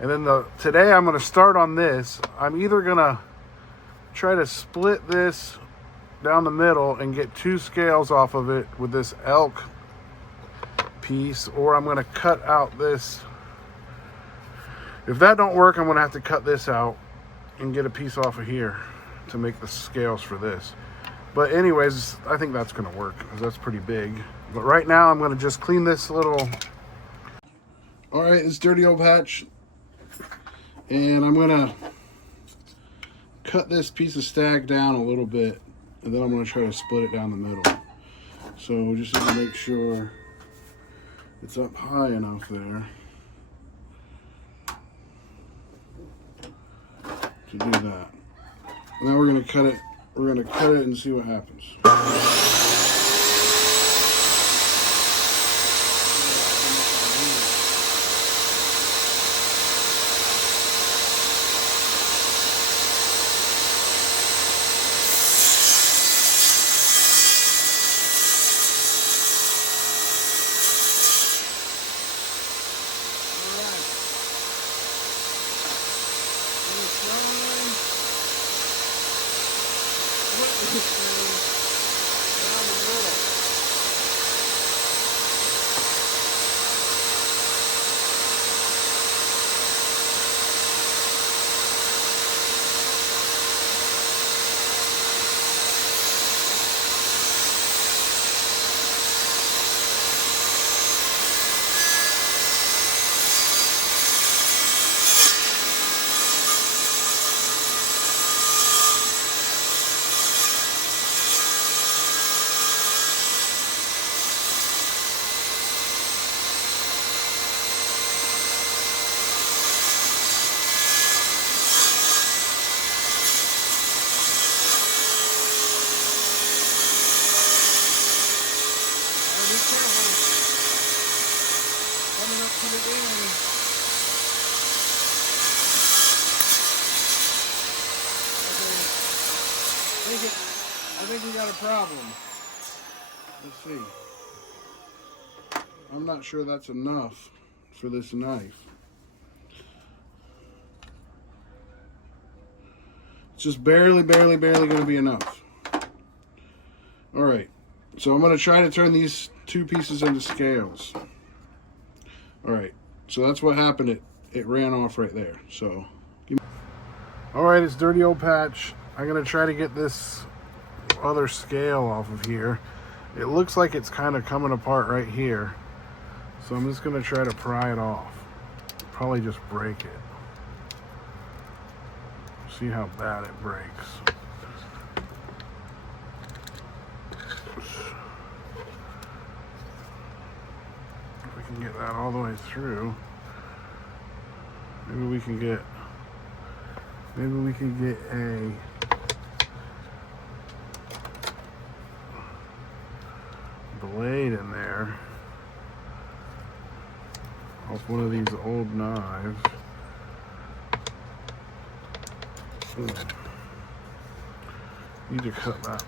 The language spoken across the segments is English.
And then today I'm going to start on this. I'm either going to try to split this down the middle and get 2 scales off of it with this elk piece, or I'm going to cut out this. If that don't work, I'm going to have to cut this out and get a piece off of here to make the scales for this. But anyways, I think that's going to work because that's pretty big. But right now I'm going to just clean this little. All right, it's dirty old patch. And I'm going to cut this piece of stag down a little bit, and then I'm going to try to split it down the middle. So just to make sure it's up high enough there to do that. And then we're going to cut it. We're going to cut it and see what happens. I think we got a problem. Let's see. I'm not sure that's enough for this knife. It's just barely going to be enough. All right. So I'm going to try to turn these 2 pieces into scales. All right. So that's what happened. It ran off right there. So. All right. It's dirty old patch. I'm going to try to get this other scale off of here. It looks like it's kind of coming apart right here. So I'm just going to try to pry it off. Probably just break it. See how bad it breaks. If we can get that all the way through, maybe we can get a blade in there off one of these old knives. Need to cut that.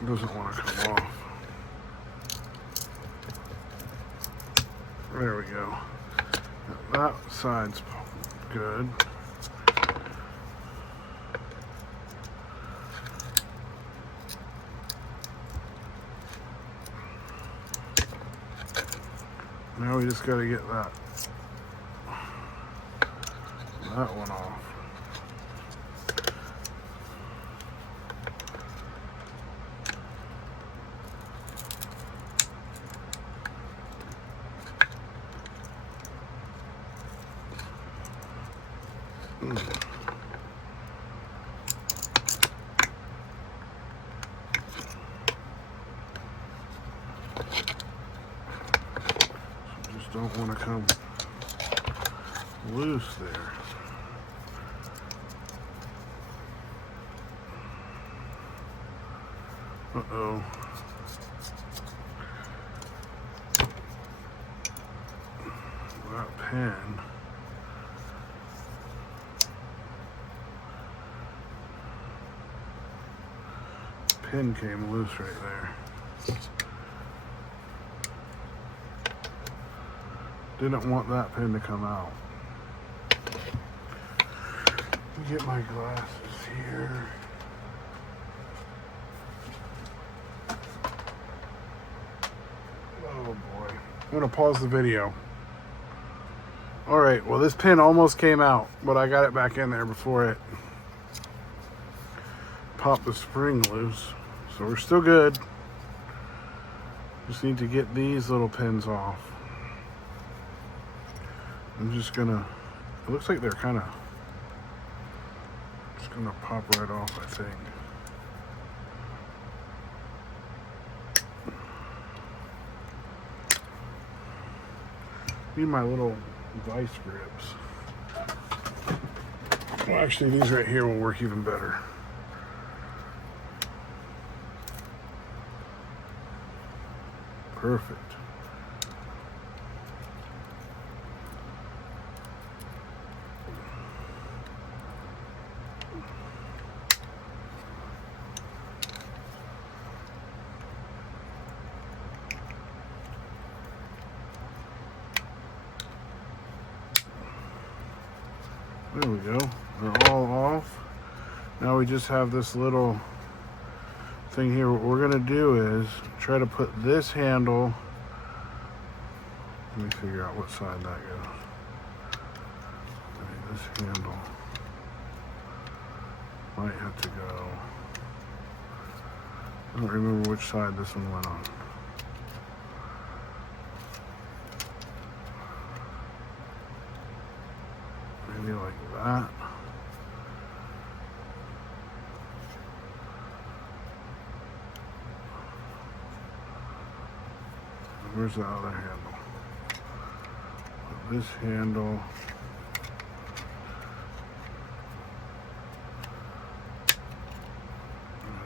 It doesn't want to come off. There we go. That side's good. Now we just got to get that one off. Just don't want to come loose there. Uh-oh. That pen. pin came loose right there. Didn't want that pin to come out. Let me get my glasses here. Oh boy. I'm gonna pause the video. All right, well this pin almost came out, but I got it back in there before it popped the spring loose. So we're still good. Just need to get these little pins off. I'm just gonna, it looks like they're kind of just gonna pop right off, I think. Need my little vice grips. Well, actually, these right here will work even better. Perfect. There we go. They're all off. Now we just have this little thing here. What we're gonna do is try to put this handle. Let me figure out what side that goes. I think this handle might have to go. I don't remember which side this one went on. Maybe like that. Where's the other handle? This handle.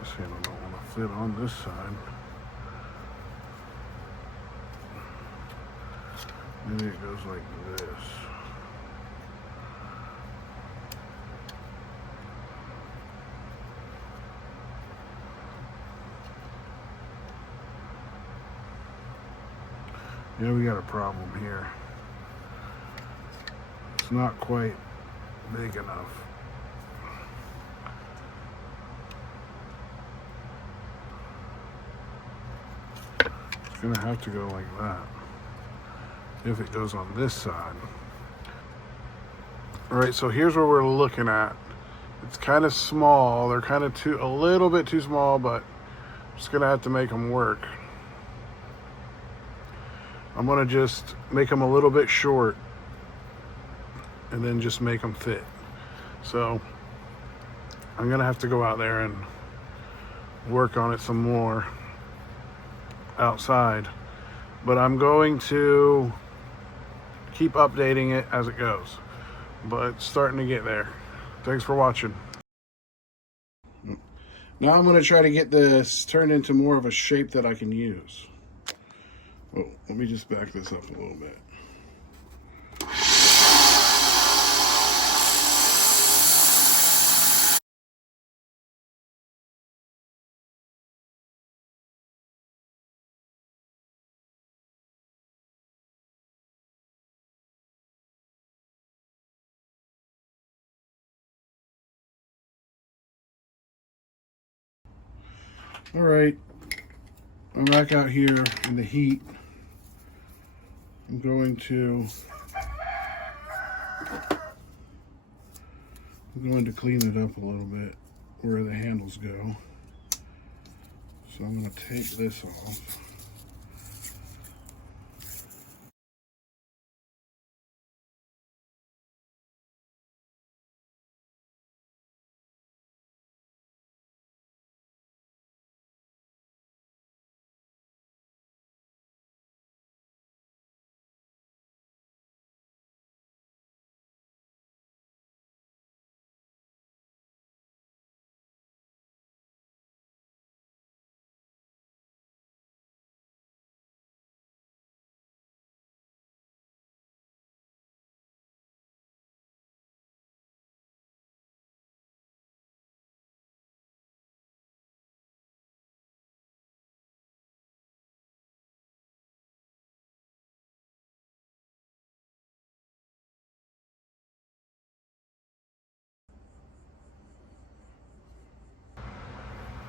This handle don't want to fit on this side. Maybe it goes like this. Yeah, we got a problem here. It's not quite big enough. It's gonna have to go like that if it goes on this side. All right, so here's what we're looking at. It's kind of small. They're kind of a little bit too small, but I'm just gonna have to make them work. I'm gonna just make them a little bit short and then just make them fit. So I'm gonna have to go out there and work on it some more outside, but I'm going to keep updating it as it goes, but it's starting to get there. Thanks for watching. Now I'm gonna try to get this turned into more of a shape that I can use. Oh, let me just back this up a little bit. All right, I'm back out here in the heat. I'm going to clean it up a little bit where the handles go. So I'm going to take this off.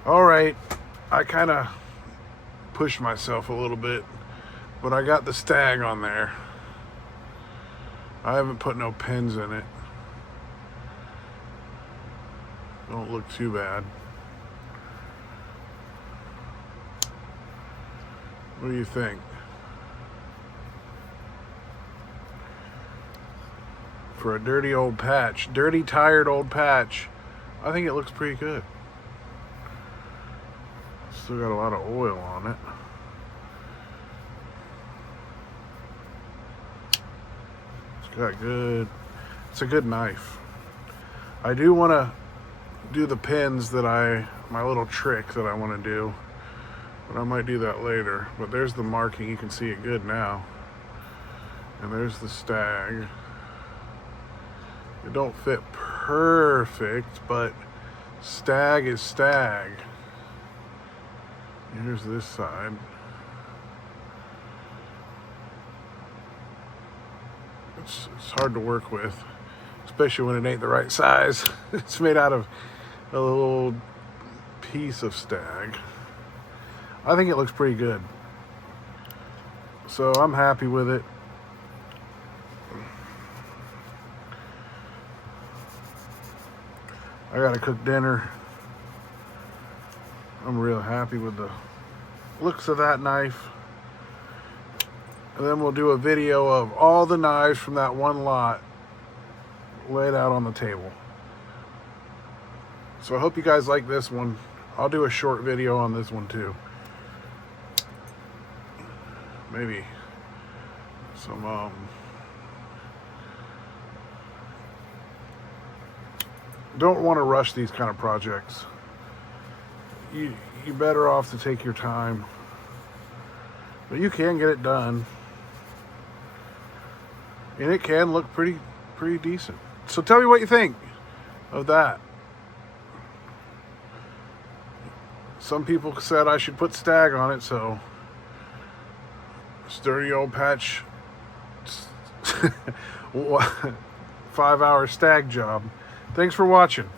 All right, I kind of pushed myself a little bit, but I got the stag on there. I haven't put no pins in it. Don't look too bad. What do you think? For a dirty old patch, dirty, tired old patch, I think it looks pretty good. Still got a lot of oil on it. It's got good, it's a good knife. I do want to do the pins that my little trick that I want to do, but I might do that later. But there's the marking, you can see it good now. And there's the stag. It don't fit perfect, but stag is stag. Here's this side. It's hard to work with, especially when it ain't the right size. It's made out of a little piece of stag. I think it looks pretty good. So I'm happy with it. I gotta cook dinner. I'm real happy with the looks of that knife. And then we'll do a video of all the knives from that one lot laid out on the table. So I hope you guys like this one. I'll do a short video on this one too. Maybe some don't want to rush these kind of projects. You're better off to take your time, but you can get it done, and it can look pretty decent. So tell me what you think of that. Some people said I should put stag on it, so sturdy old patch 5-hour stag job. Thanks for watching.